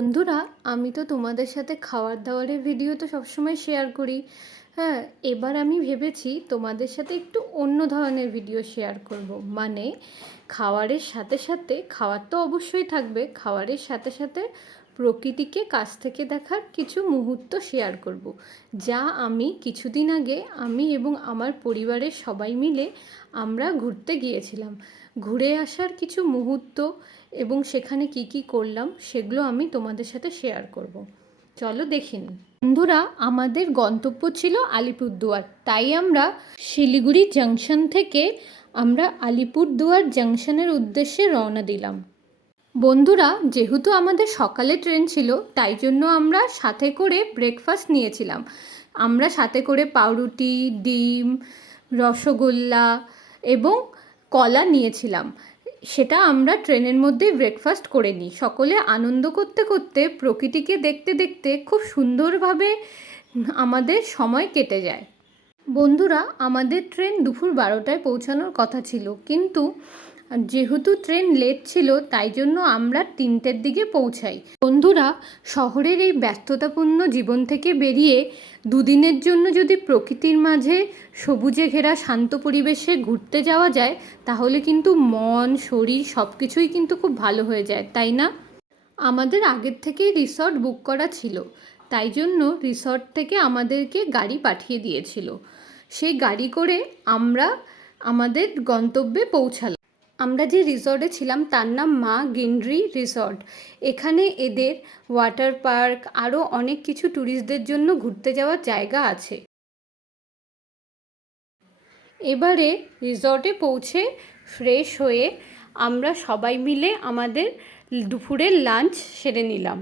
বন্ধুরা, আমি তো তোমাদের সাথে খাবার দাবারের ভিডিও তো সবসময় শেয়ার করি। হ্যাঁ, এবার আমি ভেবেছি তোমাদের সাথে একটু অন্য ধরনের ভিডিও শেয়ার করব। মানে খাবারের সাথে সাথে, খাবার তো অবশ্যই থাকবে, খাবারের সাথে সাথে প্রকৃতিকে কাছ থেকে দেখার কিছু মুহূর্ত শেয়ার করব। যা আমি কিছুদিন আগে আমি এবং আমার পরিবারের সবাই মিলে আমরা ঘুরতে গিয়েছিলাম। ঘুরে আসার কিছু মুহূর্ত এবং সেখানে কি কি করলাম সেগুলো আমি তোমাদের সাথে শেয়ার করব। চলো দেখে নিই। বন্ধুরা, আমাদের গন্তব্য ছিল আলিপুরদুয়ার, তাই আমরা শিলিগুড়ি জাংশন থেকে আমরা আলিপুরদুয়ার জাংশনের উদ্দেশ্যে রওনা দিলাম। বন্ধুরা, যেহেতু আমাদের সকালে ট্রেন ছিল, তাই জন্য আমরা সাথে করে ব্রেকফাস্ট নিয়েছিলাম। আমরা সাথে করে পাউরুটি, ডিম, রসগোল্লা এবং কলা নিয়েছিলাম। সেটা আমরা ট্রেনের মধ্যেই ব্রেকফাস্ট করে নিই। সকলে আনন্দ করতে করতে, প্রকৃতিকে দেখতে দেখতে খুব সুন্দরভাবে আমাদের সময় কেটে যায়। বন্ধুরা, আমাদের ট্রেন দুপুর 12টায় পৌঁছানোর কথা ছিল, কিন্তু যেহেতু ট্রেন লেট ছিল তাই জন্য আমরা 3টের দিকে পৌঁছাই। বন্ধুরা, শহরের এই ব্যস্ততাপূর্ণ জীবন থেকে বেরিয়ে দুদিনের জন্য যদি প্রকৃতির মাঝে সবুজে ঘেরা শান্ত পরিবেশে ঘুরতে যাওয়া যায়, তাহলে কিন্তু মন, শরীর সব কিছুই কিন্তু খুব ভালো হয়ে যায়, তাই না? আমাদের আগের থেকেই রিসর্ট বুক করা ছিল, তাই জন্য রিসর্ট থেকে আমাদেরকে গাড়ি পাঠিয়ে দিয়েছিল। সেই গাড়ি করে আমরা আমাদের গন্তব্যে পৌঁছালাম। আমরা যে রিসর্টে ছিলাম তার নাম মা গেন্ড্রি রিসর্ট। এখানে এদের ওয়াটার পার্ক, আরও অনেক কিছু ট্যুরিস্টদের জন্য ঘুরতে যাওয়ার জায়গা আছে। এবারে রিসর্টে পৌঁছে ফ্রেশ হয়ে আমরা সবাই মিলে আমাদের দুপুরের লাঞ্চ সেরে নিলাম।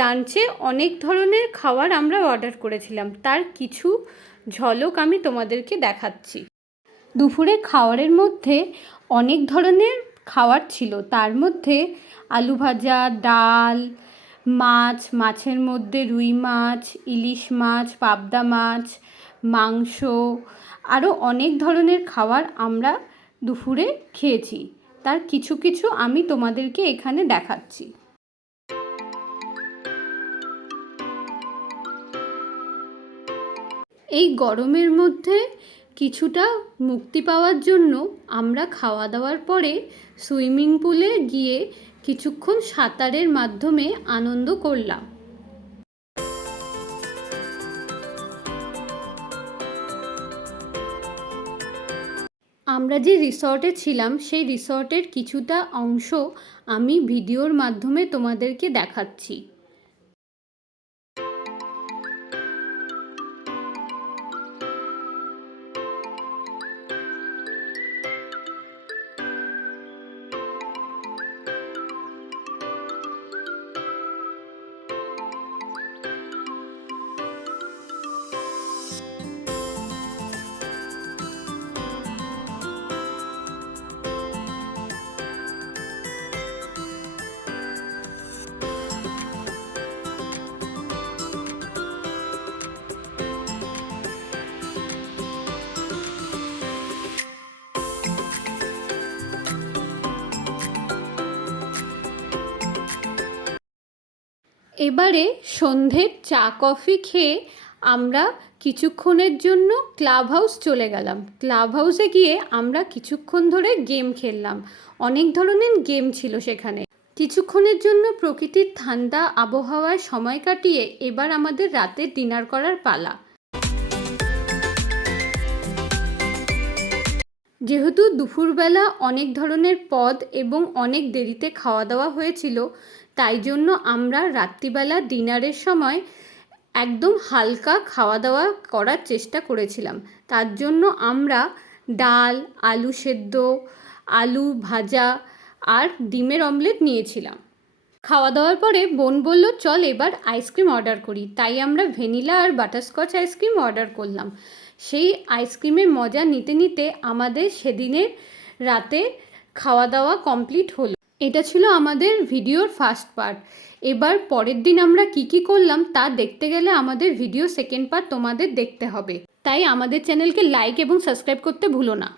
লাঞ্চে অনেক ধরনের খাবার আমরা অর্ডার করেছিলাম, তার কিছু ঝলক আমি তোমাদেরকে দেখাচ্ছি। দুপুরে খাবারের মধ্যে অনেক ধরনের খাবার ছিল, তার মধ্যে আলু ভাজা, ডাল, মাছ, মাছের মধ্যে রুই মাছ, ইলিশ মাছ, পাবদা মাছ, মাংস, আরও অনেক ধরনের খাবার আমরা দুপুরে খেয়েছি। তার কিছু কিছু আমি তোমাদেরকে এখানে দেখাচ্ছি। এই গরমের মধ্যে কিছুটা মুক্তি পাওয়ার জন্য আমরা খাওয়া দাওয়ার পরে সুইমিং পুলে গিয়ে কিছুক্ষণ সাঁতারের মাধ্যমে আনন্দ করলাম। আমরা যে রিসর্টে ছিলাম সেই রিসর্টের কিছুটা অংশ আমি ভিডিওর মাধ্যমে তোমাদেরকে দেখাচ্ছি। এবারে সন্ধ্যের চা কফি খেয়ে আমরা কিছুক্ষণের জন্য ক্লাব হাউস চলে গেলাম। ক্লাব হাউসে গিয়ে আমরা কিছুক্ষণ ধরে গেম খেললাম। অনেক ধরনের গেম ছিল সেখানে। কিছুক্ষণের জন্য প্রকৃতির ঠান্ডা আবহাওয়ায় সময় কাটিয়ে এবার আমাদের রাতে ডিনার করার পালা। যেহেতু দুপুরবেলা অনেক ধরনের পদ এবং অনেক দেরিতে খাওয়া দাওয়া হয়েছিল, তাই জন্য আমরা রাত্রিবেলা ডিনারের সময় একদম হালকা খাওয়া দাওয়া করার চেষ্টা করেছিলাম। তার জন্য আমরা ডাল, আলু সেদ্ধ, আলু ভাজা আর ডিমের অমলেট নিয়েছিলাম। খাওয়া দাওয়ার পরে বোন বলল, চল এবার আইসক্রিম অর্ডার করি। তাই আমরা ভ্যানিলা আর বাটারস্কচ আইসক্রিম অর্ডার করলাম। সেই আইসক্রিমের মজা নিতে নিতে আমাদের সেদিনের রাতে খাওয়া দাওয়া কমপ্লিট হলো। এটা ছিল আমাদের ভিডিওর ফার্স্ট পার্ট। এবার পরের দিন আমরা কি কি করলাম তা দেখতে গেলে আমাদের ভিডিও সেকেন্ড পার্ট তোমাদের দেখতে হবে। তাই আমাদের চ্যানেলকে লাইক এবং সাবস্ক্রাইব করতে ভুলো না।